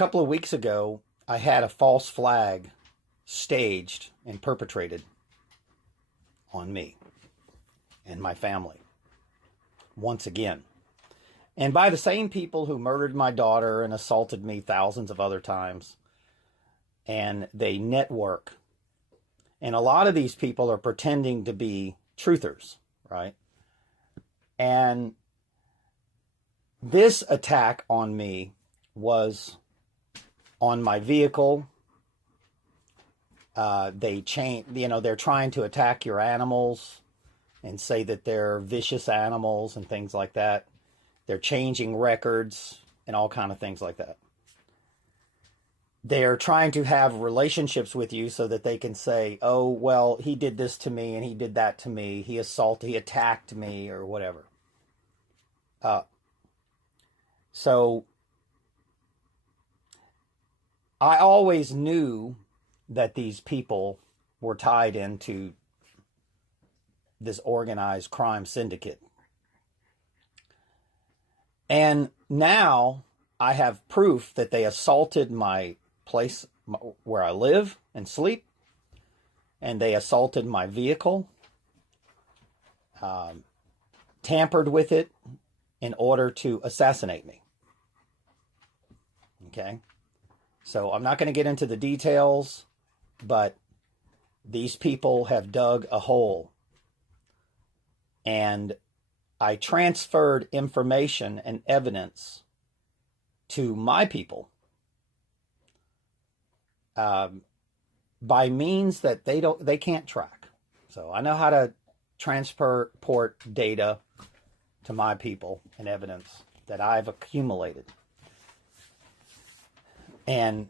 couple of weeks ago, I had a false flag staged and perpetrated on me and my family once again. And by the same people who murdered my daughter and assaulted me thousands of other times. And they network. And a lot of these people are pretending to be truthers, right? And this attack on me was on my vehicle. They're trying to attack your animals and say that they're vicious animals and things like that. They're changing records and all kind of things like that. They're trying to have relationships with you so that they can say, oh, well, he did this to me and he did that to me. He attacked me or whatever. So I always knew that these people were tied into this organized crime syndicate. And now I have proof that they assaulted my place where I live and sleep, and they assaulted my vehicle, tampered with it in order to assassinate me. Okay, so I'm not going to get into the details, but these people have dug a hole, and I transferred information and evidence to my people by means that they can't track. So I know how to transport data to my people and evidence that I've accumulated. And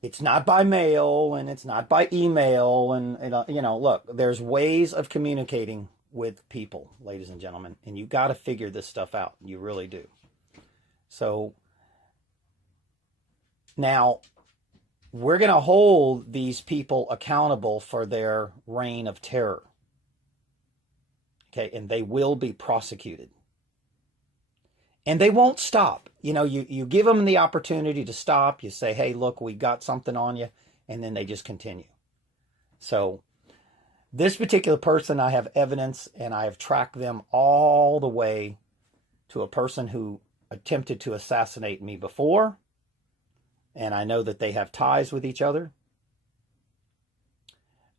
it's not by mail and it's not by email. And, look, there's ways of communicating with people, ladies and gentlemen, and you got to figure this stuff out. You really do. So now we're going to hold these people accountable for their reign of terror. Okay, and they will be prosecuted. And they won't stop. You give them the opportunity to stop. You say, hey, look, we got something on you. And then they just continue. So this particular person, I have evidence, and I have tracked them all the way to a person who attempted to assassinate me before. And I know that they have ties with each other.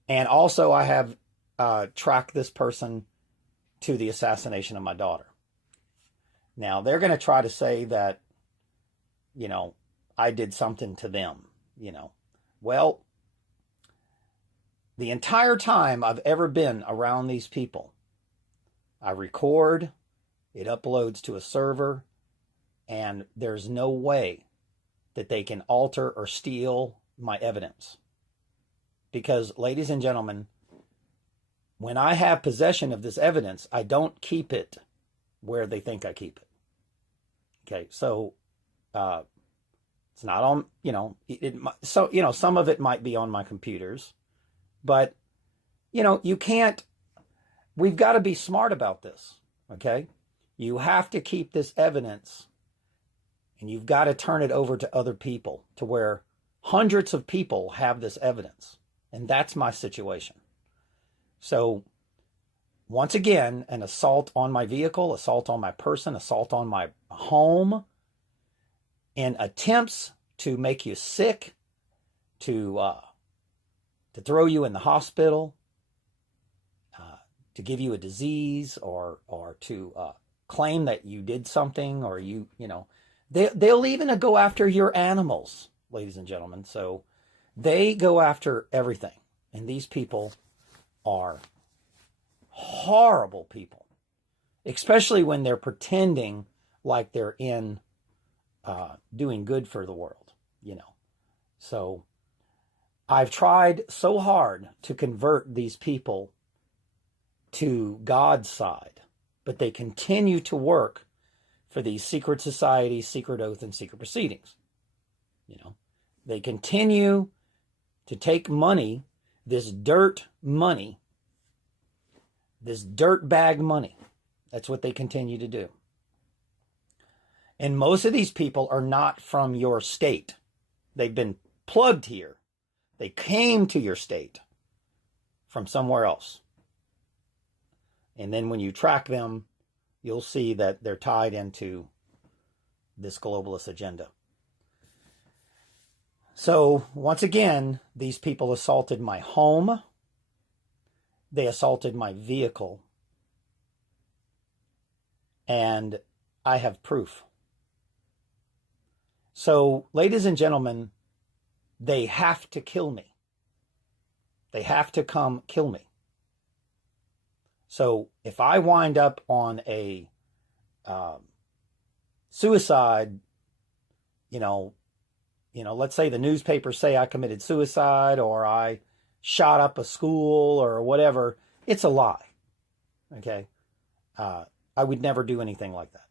And also I have tracked this person to the assassination of my daughter. Now, they're going to try to say that, I did something to them, Well, the entire time I've ever been around these people, I record, it uploads to a server, and there's no way that they can alter or steal my evidence. Because, ladies and gentlemen, when I have possession of this evidence, I don't keep it where they think I keep it. Okay, so it's not on, some of it might be on my computers, but, you can't, we've got to be smart about this, okay? You have to keep this evidence, and you've got to turn it over to other people to where hundreds of people have this evidence. And that's my situation. So once again, an assault on my vehicle, assault on my person, assault on my home, and attempts to make you sick, to throw you in the hospital, to give you a disease, or to claim that you did something, or they'll even go after your animals, ladies and gentlemen. So they go after everything. And these people are horrible people, especially when they're pretending like they're doing good for the world, So I've tried so hard to convert these people to God's side, but they continue to work for these secret societies, secret oath, and secret proceedings. They continue to take money, this dirt money, this dirt bag money. That's what they continue to do. And most of these people are not from your state. They've been plugged here. They came to your state from somewhere else. And then when you track them, you'll see that they're tied into this globalist agenda. So once again, these people assaulted my home. They assaulted my vehicle. And I have proof. So, ladies and gentlemen, they have to kill me. They have to come kill me. So if I wind up on a suicide, let's say the newspapers say I committed suicide or I shot up a school or whatever, it's a lie. Okay? I would never do anything like that.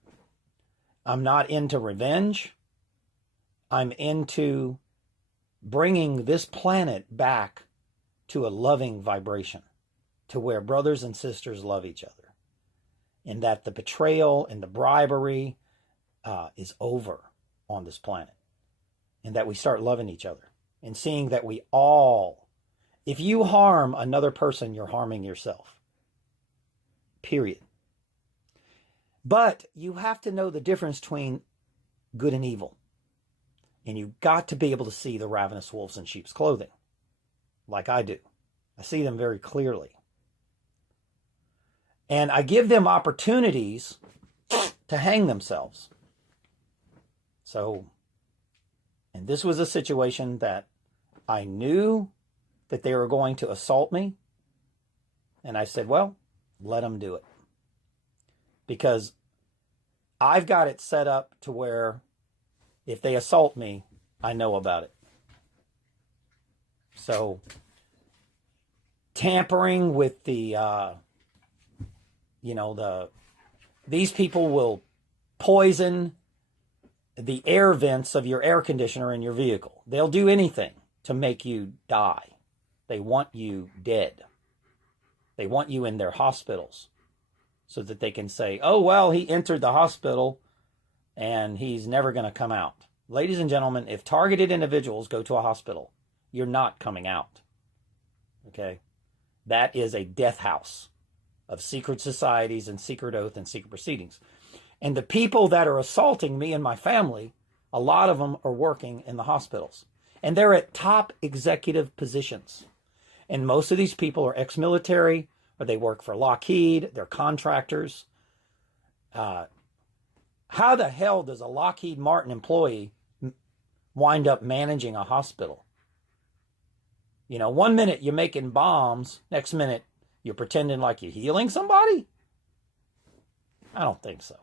I'm not into revenge. I'm into bringing this planet back to a loving vibration, to where brothers and sisters love each other, and that the betrayal and the bribery is over on this planet, and that we start loving each other and seeing that we all, if you harm another person, you're harming yourself. Period. But you have to know the difference between good and evil. And you've got to be able to see the ravenous wolves in sheep's clothing, like I do. I see them very clearly. And I give them opportunities to hang themselves. So, and this was a situation that I knew that they were going to assault me. And I said, well, let them do it. Because I've got it set up to where if they assault me, I know about it. So, tampering with these people will poison the air vents of your air conditioner in your vehicle. They'll do anything to make you die. They want you dead. They want you in their hospitals so that they can say, oh, well, he entered the hospital and he's never going to come out. Ladies and gentlemen, if targeted individuals go to a hospital, you're not coming out. Okay? That is a death house of secret societies and secret oath and secret proceedings. And the people that are assaulting me and my family, a lot of them are working in the hospitals. And they're at top executive positions. And most of these people are ex-military, or they work for Lockheed, they're contractors. How the hell does a Lockheed Martin employee wind up managing a hospital? 1 minute you're making bombs, next minute you're pretending like you're healing somebody? I don't think so.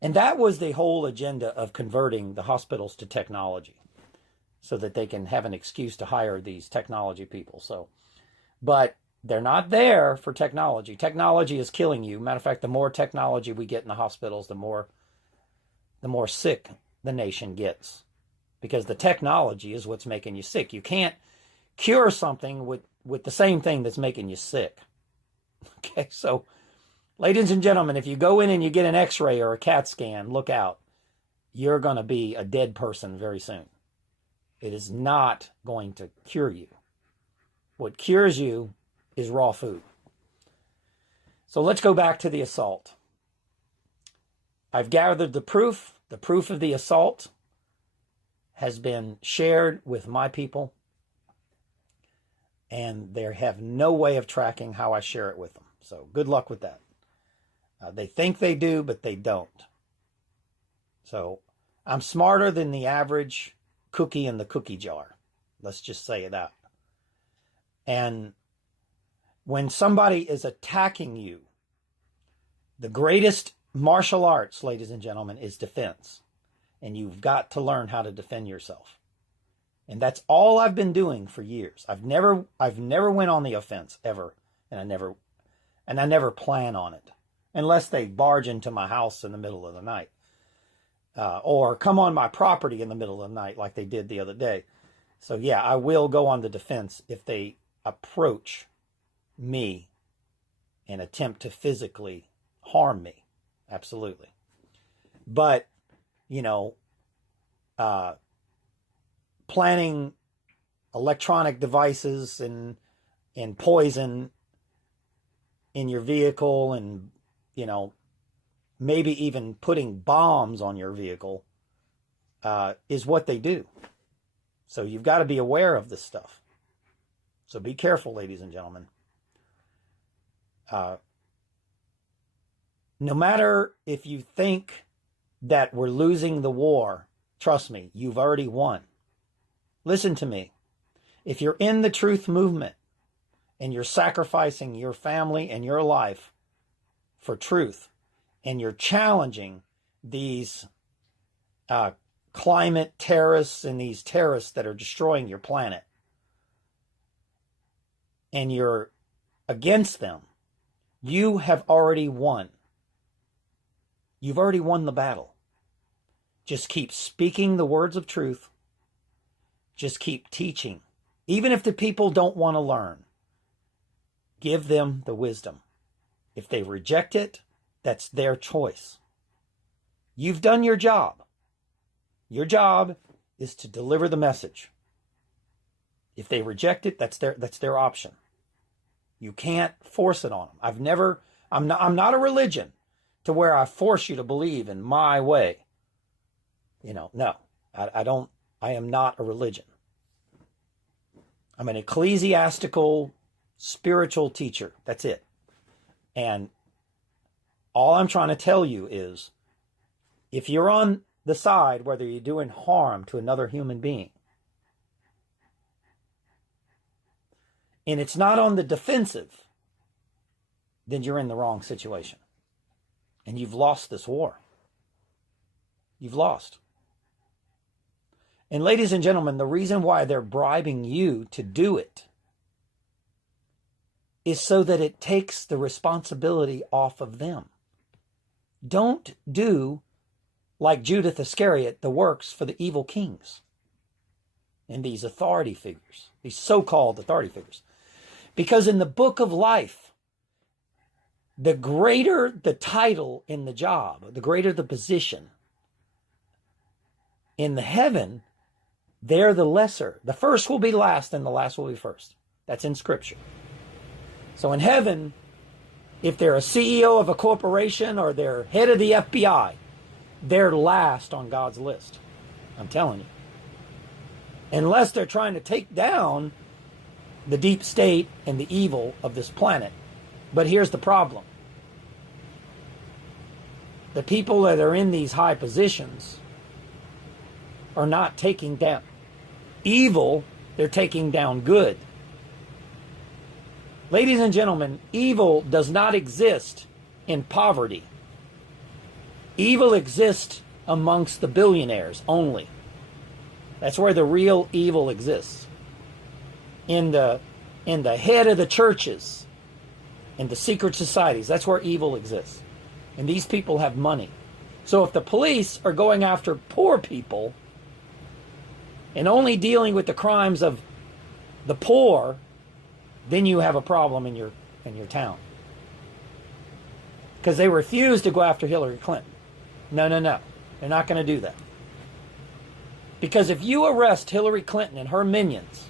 And that was the whole agenda of converting the hospitals to technology so that they can have an excuse to hire these technology people. But they're not there for technology. Technology is killing you. Matter of fact, the more technology we get in the hospitals, the more sick the nation gets. Because the technology is what's making you sick. You can't cure something with the same thing that's making you sick. Okay, so ladies and gentlemen, if you go in and you get an x-ray or a CAT scan, look out. You're going to be a dead person very soon. It is not going to cure you. What cures you is raw food. So let's go back to the assault. I've gathered the proof. The proof of the assault has been shared with my people. And they have no way of tracking how I share it with them. So good luck with that. They think they do, but they don't. So I'm smarter than the average cookie in the cookie jar. Let's just say that. And when somebody is attacking you, the greatest martial arts, ladies and gentlemen, is defense. And you've got to learn how to defend yourself. And that's all I've been doing for years. I've never went on the offense ever, and I never plan on it, unless they barge into my house in the middle of the night, or come on my property in the middle of the night, like they did the other day. So yeah, I will go on the defense if they approach me and attempt to physically harm me. Absolutely. But planting electronic devices and poison in your vehicle, and, you know, maybe even putting bombs on your vehicle, is what they do. So you've got to be aware of this stuff. So be careful, ladies and gentlemen. No matter if you think that we're losing the war, trust me, you've already won. Listen to me. If you're in the truth movement and you're sacrificing your family and your life for truth, and you're challenging these climate terrorists and these terrorists that are destroying your planet, and you're against them, you have already won. You've already won the battle. Just keep speaking the words of truth. Just keep teaching. Even if the people don't want to learn, give them the wisdom. If they reject it, that's their choice. You've done your job. Your job is to deliver the message. If they reject it, that's their option. You can't force it on them. I'm not a religion to where I force you to believe in my way. You know, no, I am not a religion. I'm an ecclesiastical, spiritual teacher. That's it. And all I'm trying to tell you is, if you're on the side, whether you're doing harm to another human being, and it's not on the defensive, then you're in the wrong situation. And you've lost this war. You've lost. And ladies and gentlemen, the reason why they're bribing you to do it is so that it takes the responsibility off of them. Don't do, like Judas Iscariot, the works for the evil kings and these authority figures, these so-called authority figures. Because in the book of life, the greater the title in the job, the greater the position, in the heaven, they're the lesser. The first will be last and the last will be first. That's in Scripture. So in heaven, if they're a CEO of a corporation or they're head of the FBI, they're last on God's list. I'm telling you. Unless they're trying to take down the deep state and the evil of this planet. But here's the problem. The people that are in these high positions are not taking down evil, they're taking down good. Ladies and gentlemen, evil does not exist in poverty. Evil exists amongst the billionaires only. That's where the real evil exists. In the head of the churches, in the secret societies, that's where evil exists. And these people have money. So if the police are going after poor people and only dealing with the crimes of the poor, then you have a problem in your town. Because they refuse to go after Hillary Clinton. No. They're not going to do that. Because if you arrest Hillary Clinton and her minions,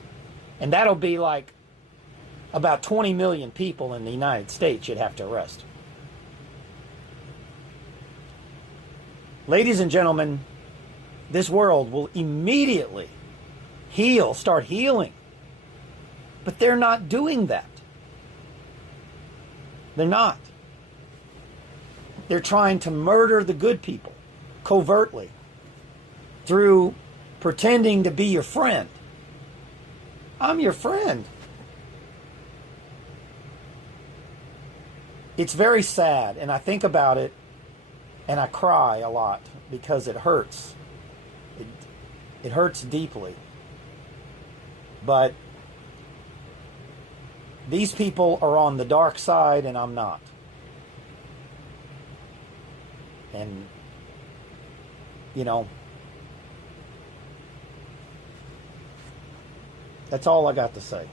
and that'll be like about 20 million people in the United States you'd have to arrest. Ladies and gentlemen, this world will immediately start healing. But they're not doing that. They're not. They're trying to murder the good people covertly through pretending to be your friend. I'm your friend. It's very sad, and I think about it and I cry a lot because it hurts. It hurts deeply. But these people are on the dark side and I'm not. And, you know, that's all I got to say.